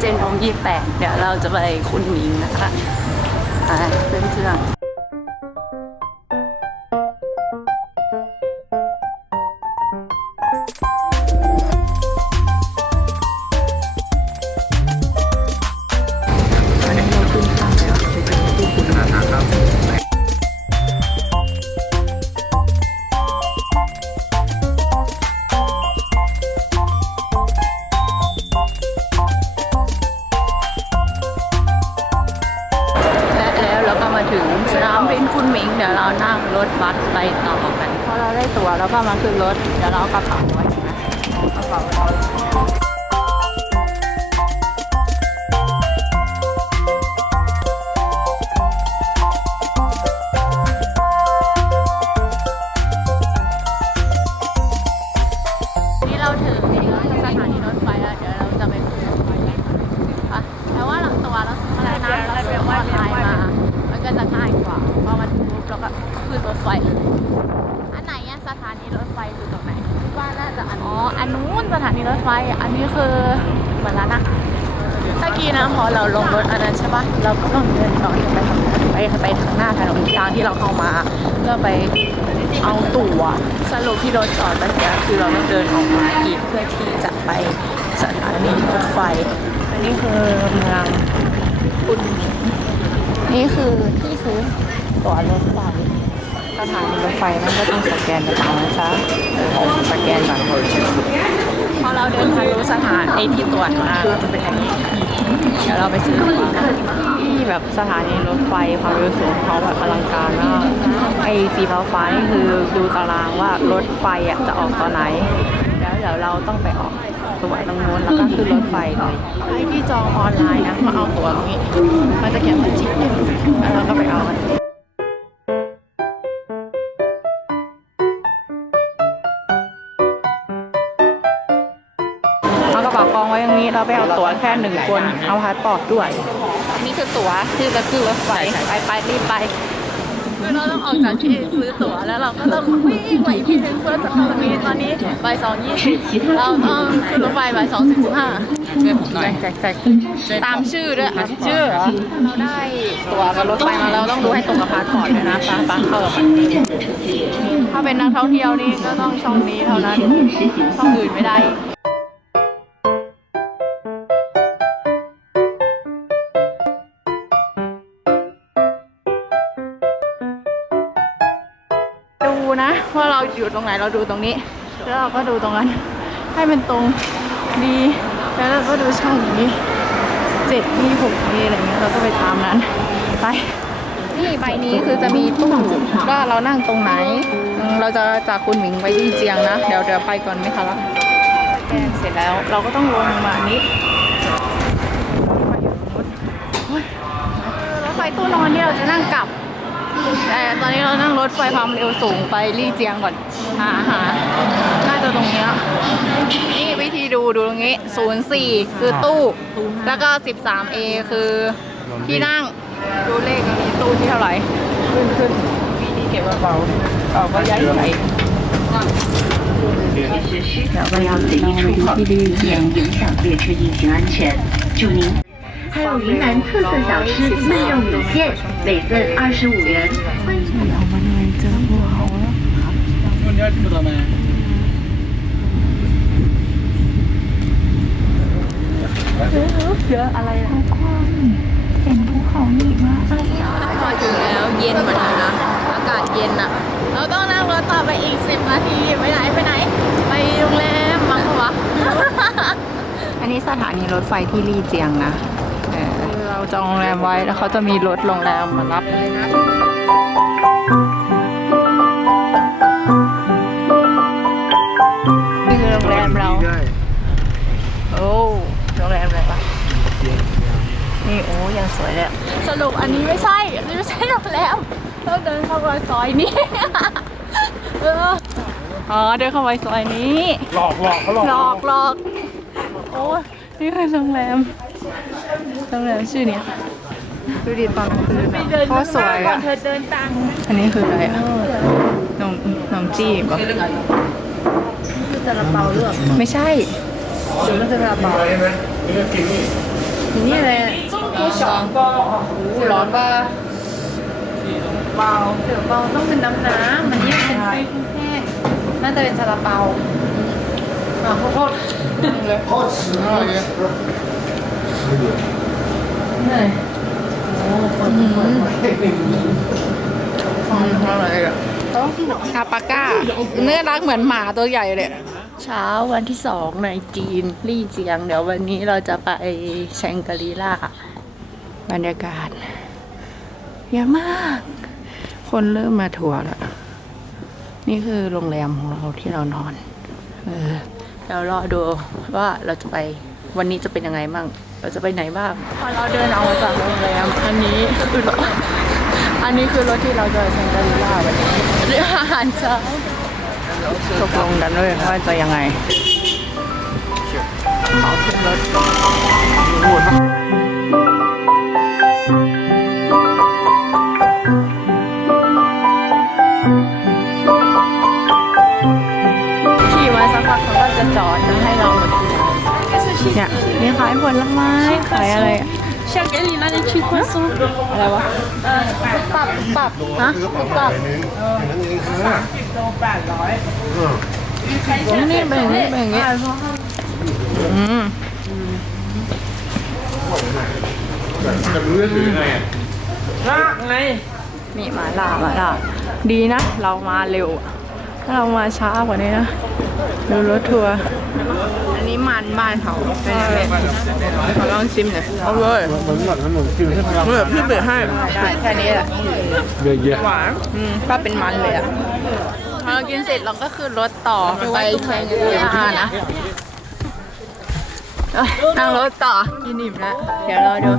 เจนทงยี่แปดเดี๋ยวเราจะไปคุณหมิงนะคะเป็นเพื่อนเนั่งรถบัสไปต่อกันพอเราได้ตั๋วแล้วก็มาขึ้นรถเดี๋ยวเราเอากระเป๋าไว้นะกระเป๋าเรา ไปไปทางหน้าถนนทางที่เราเข้ามาเพื่อไปเอาตั๋วสรุปที่รถจอดตะกี้คือเราต้องเดินออกมาอีกเพื่อที่จะไปสถานีรถไฟ อันนี้คือเมืองคุณนี่คือที่ซื้อตั๋วรถไฟสถานีรถไฟนั่นก็ต้องสแกนกระเป๋านะจ๊ะเออสแกนก่อนพอเราเดินทะลุสถานไอที่ตรวจมาก็จะเป็นอย่างนี้ เดี๋ยวเราไปซื้อตั๋วกันที่แบบสถานีรถไฟความเร็วสูงเขาแบบอลังการมากไอสีฟ้าฟ้านี่คือดูตารางว่ารถไฟอะจะออกตอนไหน แล้วเดี๋ยวเราต้องไปออกตั๋วตรงโน้นแล้วก็ขึ้นรถไฟเลยไอ้ที่จองออนไลน์นะมาเอาตั๋วตรงนี้มันจะเขียนว่าจิ๊กหนึ่งแล้วเราก็ไปเอา นี้เราไปเอาตั๋วแค่หนึ่งคน เอาพาสปอร์ตด้วย นี่คือตั๋วที่จะขึ้นรถไฟไปไปรีบไปคือเราต้องออกจากที่ซื้อตั๋วแล้วเราก็ต้องวิ่งไปอีกที่นึงเพื่อจะเข้าตรงนี้ตอนนี้บ่ายสองยี่สิบเราต้องขึ้นรถไฟบ่ายสองสิบห้าแจกแจกตามชื่อด้วยชื่อเหรอเราได้ตั๋วกับรถไฟมาเราต้องดูให้ตรงกับพาสปอร์ตด้วยนะปาปาเข้ากับถ้าเป็นนักท่องเที่ยวนี่ก็ต้องช่องนี้เท่านั้นช่องอื่นไม่ได้ นะว่าเราอยู่ตรงไหนเราดูตรงนี้ แล้วเราก็ดูตรงนั้น ให้มันตรงดีแล้วเราก็ดูช่องนี้เจ็ดนี่หกนี่อะไรเงี้ยเราก็ไปตามนั้นไปนี่ใบนี้คือจะมีตู้ว่าเรานั่งตรงไหน เราจะจากคุณหมิงไปที่เจียงนะ เดี๋ยวเดี๋ยวไปก่อนไหมคะละแกงเสร็จแล้วเราก็ต้องลงมานี้รถไฟตู้นอนที่เราจะนั่งกลับ แต่ตอนนี้เรานั่งรถไฟความเร็วสูงไปลี่เจียงก่อน หาหาน่าจะตรงเนี้ยนี่วิธีดูดูตรงนี้ 04 คือตู้ แล้วก็ 13A คือที่นั่ง ดูเลขตรงนี้ตู้ที่เท่าไหร่ ขึ้นขึ้นมีที่เก็บกระเป๋าเราก็ย้ายไป 是需求为要随意出口，以免影响列车运行安全。祝您。还有云南特色小吃焖肉米线， 每份二十五元。欢迎。 พอถึงแล้วเย็นเหมือนกันนะ อากาศเย็นอะเราต้องนั่งรถต่อไปอีก 10 นาที ไปไหนไปไหน ไปโรงแรมมั้งปะวะ อันนี้สถานีรถไฟที่ลี่เจียงนะ เออเราจองโรงแรมไว้แล้วเขาจะมีรถโรงแรมมารับนี่คือโรงแรมเรา โอ้โรงแรมอะไรปะนี่โอ้ยังสวยเลยอะสรุปอันนี้ไม่ใช่อันนี้ไม่ใช่โรงแรมเราเดินเข้าไปซอยนี้เอออ๋อเดินเข้าไปซอยนี้ หลอกหลอกเขาหลอกหลอกหลอกโอ้ยนี่คือโรงแรม โรงแรมชื่อเนี้ยดูดิตอนกลางคืนอะโคตรสวยอะอันนี้คืออะไรอะนมนมจีบเหรอไม่ใช่ หรือมันคือซาลาเปานี่เลยสองก็ร้อนป่ะเบาเสือเบาต้องเป็นน้ำน้ำมันนี่เป็นแป้งแห้งน่าจะเป็นซาลาเปาอะข้าวโพดเลยโคตรอร่อยเลย เหนื่อยอืมอร่อยอะอาปาก้า เนื้อรักเหมือนหมาตัวใหญ่เลยเช้าวันที่สองในจีนลี่เจียง เดี๋ยววันนี้เราจะไปแชงกรีล่าบรรยากาศเยอะมาก คนเริ่มมาทัวร์แล้ว นี่คือโรงแรมของเราที่เรานอน เออเดี๋ยวรอดูว่าเราจะไปวันนี้จะเป็นยังไงบ้าง เราจะไปไหนบ้าง พอเราเดินออกมาจากโรงแรม อันนี้คือรถอันนี้คือรถที่เราจะไปแชงกรีล่าวันนี้เรื่องอาหารเช้าตกลงกันด้วยว่าจะยังไงขอขึ้นรถขี่มาสักพักเขาก็จะจอด เนี่ยมีขายผลไม้ขายอะไรอะ 像给你那里去宽松， อะไรวะตุ๊บปับตุ๊บปับฮะตุ๊บปับนี่เป็นอย่างนี้เป็นอย่างนี้อืม 那哎， นี่หมาล่าหมาล่าดีนะ เรามาเร็ว ถ้าเรามาช้ากว่านี้นะ ดูรถทัวร์ อั นี้มันบ้านเขาเขาลองชิมเน่ยเอาเลยเหมือนหมดมันเหมือนกินให้เออพี่เปิดให้ได้แค่นี้แหละเยอะแยะหวานอืมก็เป็นมันเลยอะพอเรากินเสร็จเราก็คือรถต่อไปเชียงกายนะนั่งรถต่อกินอิ่มแล้ว เดี๋ยวรอดู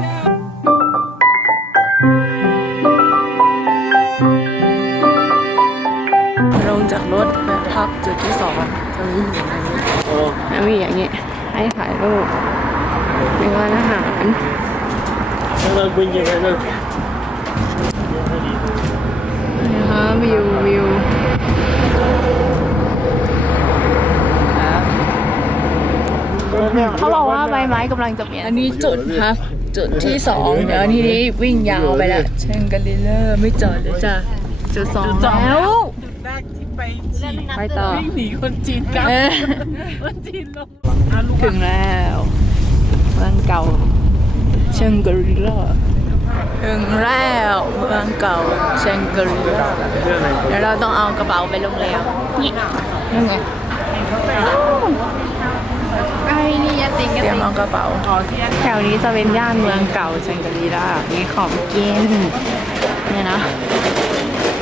ลงจากรถไปพักจุดที่สองตรงนี้ แล้วมีอย่างนี้ให้ถ่ายรูปมีร้านอาหารเราเป็นยังไงนะนะคะวิววิวเขาบอกว่าใบไม้กำลังจะเปลี่ยนอันนี้จุดครับ จุดที่สองเดี๋ยวทีนี้วิ่งยาวไปแล้วเชงกันลิเลอร์ไม่จอดเลยจ้ะจุดสองแล้ว那ที่ไปจีน ไปต่อ วิ่งหนีคนจีนกลับเออ คนจีนลงถึงแล้วเมืองเก่าเชงกรีล่าถึงแล้วเมืองเก่าเชงกรีล่าเดี๋ยวเราต้องเอากระเป๋าไปโรงแรมนี่ยังไงไอ้นี่ยติงเตรียมเอากระเป๋า แถวนี้จะเป็นย่านเมืองเก่าเชงกรีล่ามีของกินเนี่ยนะ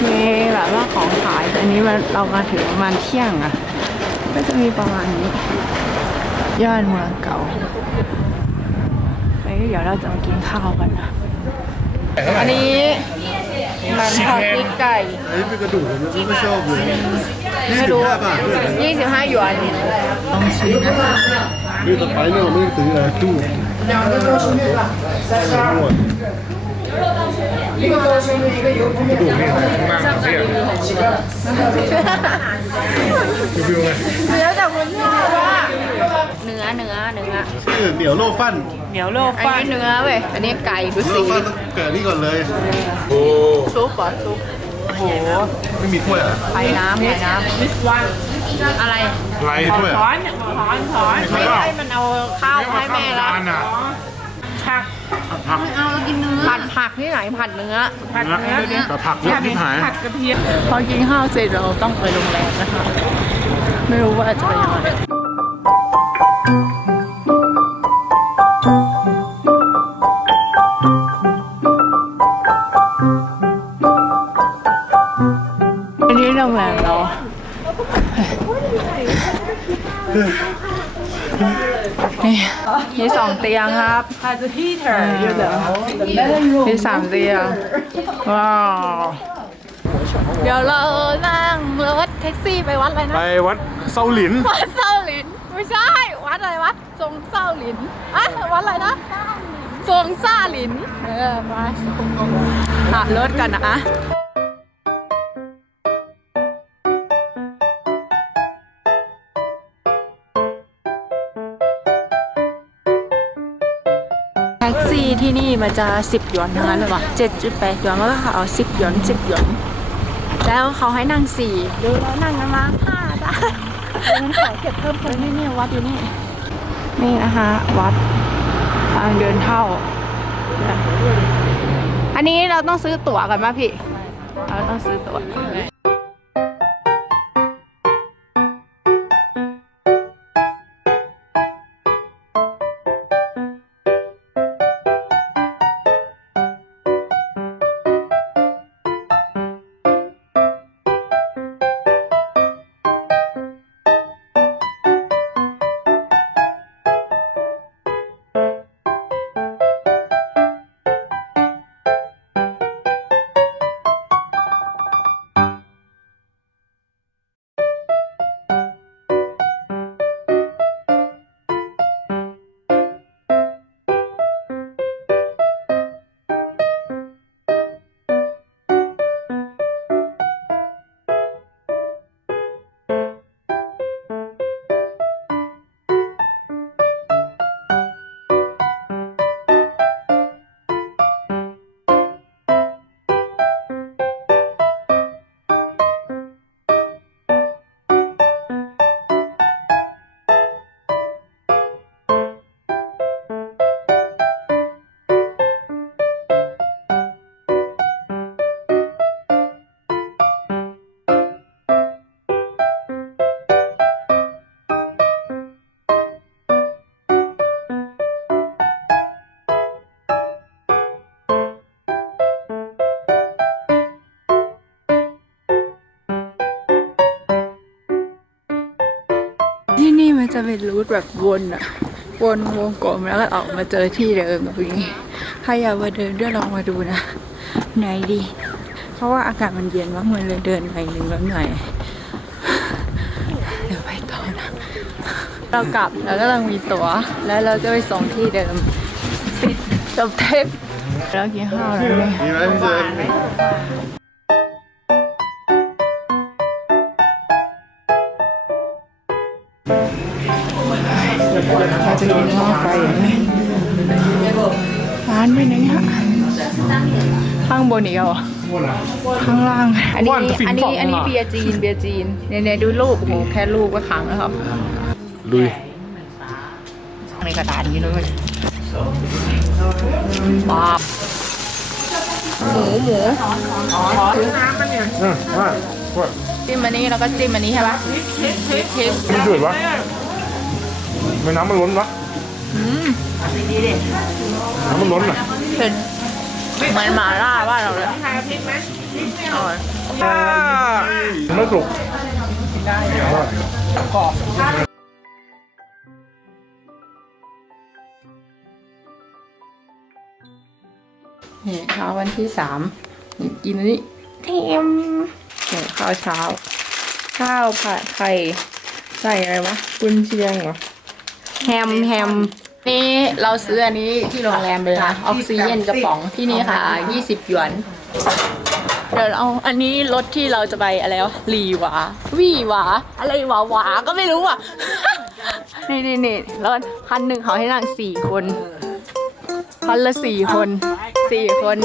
มีแบบว่าของขายแต่อันนี้มันเรามาถึงประมาณเที่ยงอะก็จะมีประมาณนี้ย่านเมืองเก่าไปเดี๋ยวเราจะมากินข้าวกันนะ อันนี้มันทอดพริกไก่ไอ้เป็นกระดูกผมไม่ชอบเลยไม่รู้บาทด้วย25หยวนต้องชิมนะนี่สไปเนี่ยเราไม่ได้ซื้อเล ยตู้หมดกระดูกนี่ข้างล่างเนี่ยรีวิวไงแล้วแต่คนชอบว่าเนื้อเนื้อเนื้อชื่อเหนียวโลฟันเหนียวโลอันฟันนี้เนื้อเว้ยอันนี้ไก่ดูโลสีฟันต้องเกิดนี่ก่อนเลย โอ้ซุปเหรอซุปโอ้โหไม่มีถ้วยอะไข่น้ำไข่น้ this one ำอะไรไรถ้วยถอะอนถอนถอนไม่ให้มันเอาข้าวมาให้แม่แล้วอะผัก ผักผัดผักที่ไหนผัดเนื้อผัดเนื้อแต่ผักเยอะที่หายผัดกระเทียมพอกินข้าวเสร็จเราต้องไปโรงแรมนะคะ ไม่รู้ว่าจะไปยังไงอันนี้โรงแรมเรา นี่มีสองเตียงครับผัดกระเทียมเยอะเลยมีสามเตียง ว้าว เดี๋ยวเรานั่งรถแท็กซี่ไปวัดอะไรนะ ไปวัดเซาหลิน วัดเซาหลิน ไม่ใช่ วัดอะไรวัดทรงเซาหลินอะวัดอะไรนะทรงซ่าหลิน เออ มาหารถกันนะ ที่นี่มันจะ 10หยวนทั้งนั้นเลยว่ะ7.8หยวนแล้วก็เอา10หยวน10หยวนแล้วเขาให้นั่งสี่ดูแล้วนั่งกันมาห้าจ้ะงั้นขอเก็บเพิ่มคนนี่นี่วัดอยู่นี่ นี่นะคะวัดทางเดินเท่าอันนี้เราต้องซื้อตั๋วกันป่ะพี่ เราต้องซื้อตั๋ว จะเป็นรูทแบบวนอะวนวงกลมแล้วก็ออกมาเจอที่เดิมแบบนี้ถ้าอยากมาเดินด้วยลองมาดูนะเหนื่อยดี เพราะว่าอากาศมันเย็นมากมันเลยเดินไปหนึ่งแล้วหน่อยเดี๋ยวไปต่อนะเรากลับแล้วก็ต้องมีตั๋วแล้วเราจะไปส่งที่เดิมปิดจบเทปแล้วกินข้าวแล้วเนี่ยมีไหมพี่เจ หม้อไฟอย่างนี้ร้านเป็นอย่างนี้ฮะข้างบนอีกแล้วเหรอข้างล่าง อันนี้อันนี้อันนี้เบียร์จีนเบียร์จีนเนี่ยเนี่ยดูรูปโอ้โหแค่รูปก็ขังแล้วครับลุยในกระดานนี้ด้วยบาบหมูหมูอืมว่าว่าจิ้มอันนี้แล้วก็จิ้มอันนี้ใช่ปะพริกมันเดือดวะ ไม่น้ำมันล้นวะน้ำมันล้นอะเผ็ดเหมือนหมาล่าบ้านเราเลยอร่อยไม่สุกนี่เช้าวันที่สามนี่กินอันนี้เทมนี่ข้าวเช้า ข้าวผัดไข่ใส่อะไรวะกุนเชียงเหรอ แฮมแฮมนี่เราซื้ออันนี้ที่โรงแรมเลยนะออกซิเจนกระป๋องที่นี่ค่ะ 20 หยวน เดี๋ยวเราอันนี้รถที่เราจะไปอะไรวะลีหวาวีหวาอะไรหวาหวาก็ไม่รู้อะ นี่นี่นี่รถคันหนึ่งเขาให้นั่งสี่คนคันละสี่คนสี่คน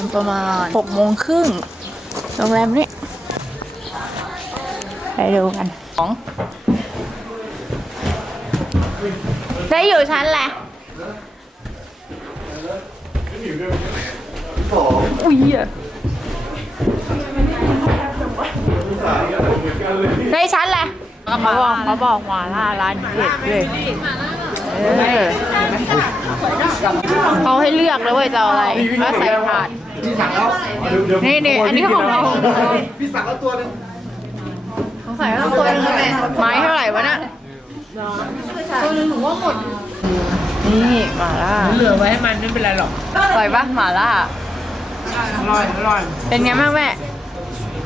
มประมาณ6โมงครึ่งโรงแรมนี้ไปดูกันสองได้อยู่ชั้นแหละอุ้ยอะได้ชั้นแหละเขาบอกเขาบอกหมาล่าร้านเด็ดเลย เออเขาให้เลือกเลยว่าจะเอาอะไรว่าใส่ถาดนี่นี่อันนี้ของเรา พี่สั่งแล้วตัวนึงเขาใส่ขายต้องตัวนึงแม่ไม้เท่าไหร่วะน่ะตัวนึงหนูว่าหมด นี่หมาล่าเหลือไว้ให้มันไม่เป็นไรหรอก อร่อยปะหมาล่า อร่อยอร่อยเป็นไงบ้างแม่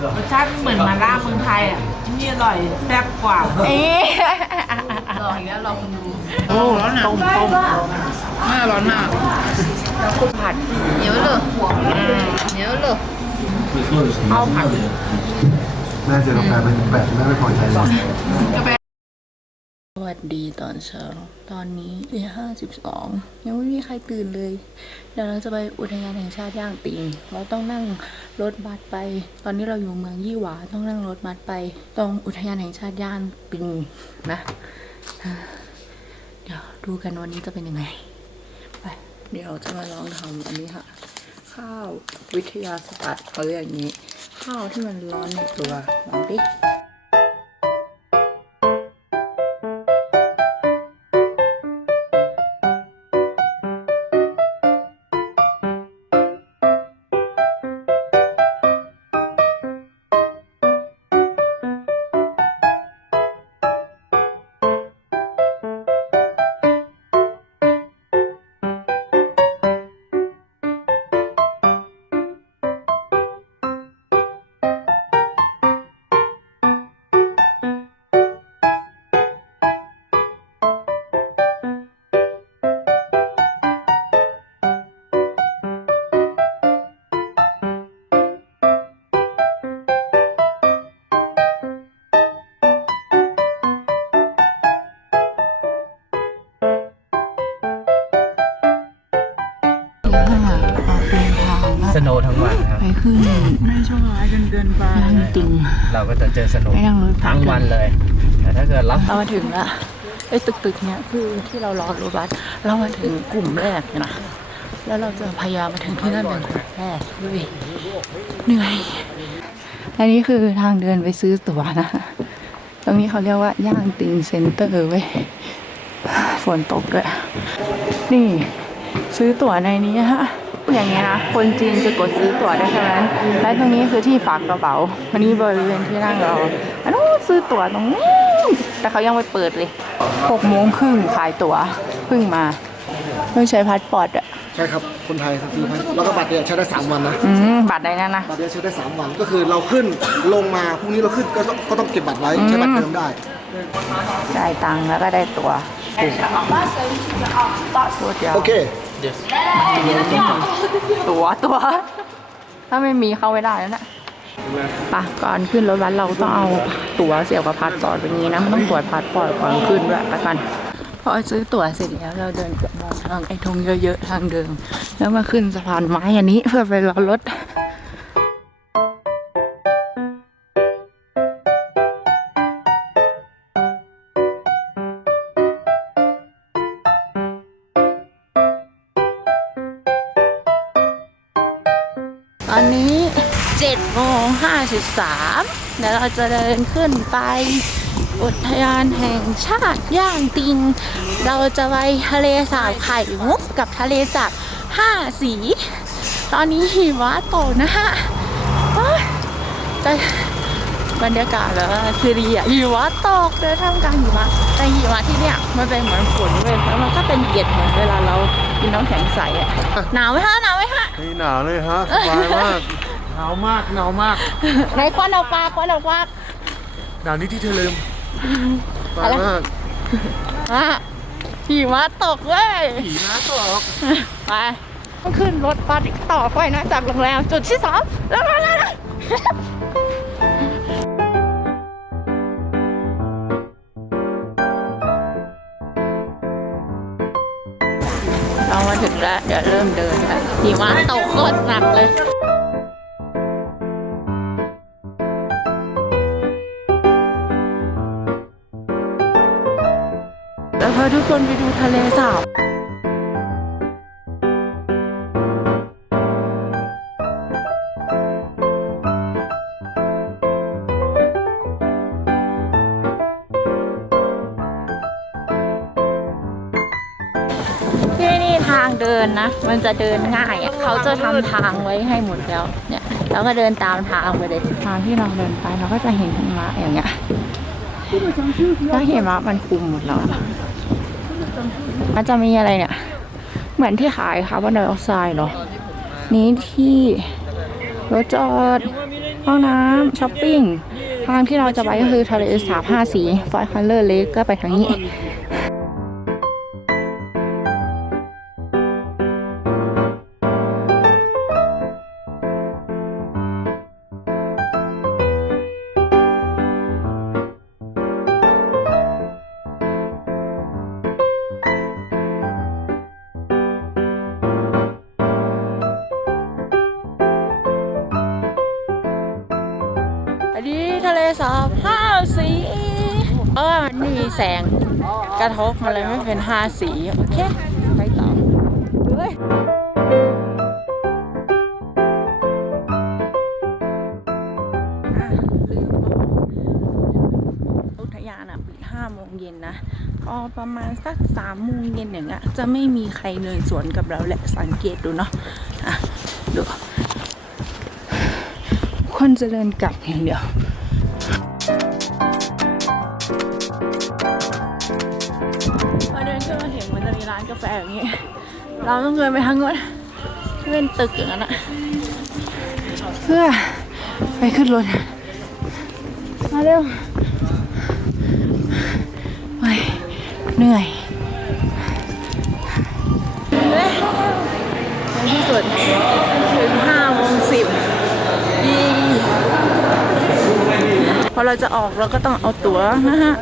รสชาติเหมือนมาล่าเมืองไทยอะที่นี่อร่อยแซ่บกว่า เอ๊ะ ลองอีกแล้วลองดู โอ้ร้อนอะต้มต้มน่าร้อนมากผัดเหนียวเลยเหนียวเลยข้าวผัดแม่เจอกาแฟเป็นแปดแม่ไม่พอใจเลยสวัสดีตอนเช้า ตอนนี้ตีห้าสิบสองยังไม่มีใครตื่นเลย เดี๋ยวเราจะไปอุทยานแห่งชาติย่างติง เราต้องนั่งรถบัสไป ตอนนี้เราอยู่เมืองยี่หวาต้องนั่งรถบัสไป ตรงอุทยานแห่งชาติย่างติงนะอ่า เดี๋ยวดูกันวันนี้จะเป็นยังไง ไป เดี๋ยวจะมาลองทำอันนี้ค่ะ ข้าววิทยาศาสตร์เขาเรียกอย่างนี้ ข้าวที่มันร้อนในตัวลองดิ สโนว์ทั้งวันครับ ไปขึ้นไม่ชั่วร้ายกันเกินไปย่างติง เราก็จะเจอสโนว์ไปนั่งรถทั้งวันเลย แต่ถ้าเกิดเราเรามาถึงละไอ้ตึกตึกๆเนี่ยคือที่เรารอรถบัสเรามาถึงกลุ่มแรกเนี่ยนะ แล้วเราจะพยายามมาถึงที่นั่นเป็นกลุ่มแรกด้วยเหนื่อยอันนี้คือทางเดินไปซื้อตั๋วนะ ตรงนี้เขาเรียกว่า ย่างติงเซ็นเตอร์เว้ยฝนตกด้วย นี่ ซื้อตั๋วในนี้ฮะ อย่างเงี้ยนะ คนจีนจะกดซื้อตั๋วได้แค่นั้นและตรงนี้คือที่ฝากกระเป๋าอันนี้บริเวณที่นั่งเราอันนู้นซื้อตั๋วตรงนี้แต่เขายังไม่เปิดเลยหกโมงครึ่งขายตั๋วเพิ่งมาต้องใช้พาสปอร์ตอะใช่ครับ คนไทยซื้อพันแล้วก็บัตรเนี่ยใช้ได้ 3 วันนะอืมบัตรใดนั่นนะบัตรเนี่ยใช้ได้ 3 วันก็คือเราขึ้นลงมาพรุ่งนี้เราขึ้นก็ต้องก็ต้องเก็บบัตรไว้ใช้บัตรเดิมได้จ่ายตังค์แล้วก็ได้ตั๋วตัวเดียวโอเค ตั๋วตัวถ้าไม่มีเข้าไม่ได้แล้วนะปะก่อนขึ้นรถบัสเราต้องเอาตั๋วเสียบกับพาสปอร์ตแบบนี้นะต้องตรวจพาสปอร์ตก่อนขึ้นด้วยไปกันพอซื้อตั๋วเสร็จแล้วเราเดินกลับมองทางไอ้ธงเยอะๆทางเดิม แล้วมาขึ้นสะพานไม้อันนี้เพื่อไปรอรถ ตอนนี้7โมง53เดี๋ยวเราจะเดินขึ้นไปอุทยานแห่งชาติย่างติง เราจะไปทะเลสาบไข่มุกกับทะเลสาบห้าสี ตอนนี้หิมะตกนะฮะโอ๊ยจะบรรยากาศแล้วคือดีอะหิมะตกเดินท่ามกลางหิมะแต่หิมะที่เนี่ยมันเป็นเหมือนฝนเว้ยแล้วมันก็เป็นเกล็ดเหมือนเวลาเรากินน้ำแข็งใสอะหนาวไหมฮะหนาว ไหมฮะนี่หนาวเลยฮะสบายมาก หนาวมากหนาวมาก ไหนควันออกปากควันออกปากหนาวนี้ที่เธอลืมสบายอะไรมากอะหิมะตกเว้ยผีนะตกไปต้องขึ้นรถบัสต่อไปนะจากโรงแรมจุดที่สองแล้วแล้ว แล้วแล้วเรามาถึงแล้วเดี๋ยวเริ่มเดินแล้วหิมะตกโคตรหนักเลยแล้วพาทุกคนไปดูทะเลสาบางเดินนะ มันจะเดินง่ายอะเขาจะทำทางไว้ให้หมดแล้ว เนี่ยเราก็เดินตามทางไปเลย ทางที่เราเดินไปเราก็จะเห็นหิมะอย่างเงี้ยแล้วหิมะมันคุมหมดแล้วอะมันจะมีอะไรเนี่ย เหมือนที่ขายคาร์บอนไดออกไซด์เหรอ นี้ที่รถจอด ห้องน้ำช้อปปิ้ง ทางที่เราจะไปก็คือทะเลสาบห้าสีฟอยคัลเลอร์เล็กก็ไปทางนี้ แสง กระทบมาเลยไม่เป็นห้าสี โอเค ไปต่อเฮ้ยอะลืมอุทยานอะปิดห้าโมงเย็นนะพอประมาณสักสามโมงเย็นอย่างเงี้ยจะไม่มีใครเดินสวนกับเราแหละสังเกตดูเนาะอะดูคนจะเดินกลับอย่างเดียวานกาแฟอย่างนี้ เราต้องเดินไปทางโน้นที่เป็นตึกอย่างนั้นอะเพื่อไปขึ้นรถ มาเร็วไปเหนื่อยเฮ้ยในที่สุดถึงห้าโมงสิบพอเราจะออกเราก็ต้องเอาตั๋วนะฮะ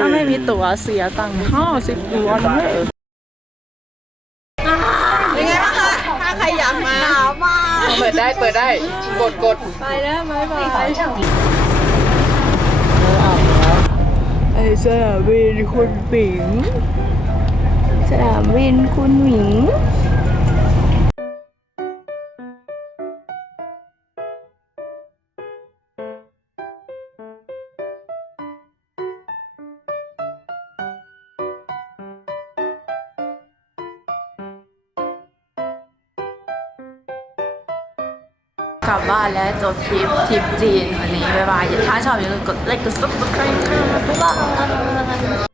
ถ้าไม่มีตั๋วเสียตังค์ห้าสิบยูนเลยเป็นไงบ้างคะถ้าใครอยากมาหนาวมาก เปิดได้เปิดได้ กดกดไปแล้วบ๊ายบายไอสนามบินคุณหมิงสนามบินคุณหมิง บ้านแล้วจบทริปทริปจีนวันนี้บ๊ายบายถ้าชอบอย่าลืมกดไลค์กดซับสไคร b e ค่ะบ๊ายบาย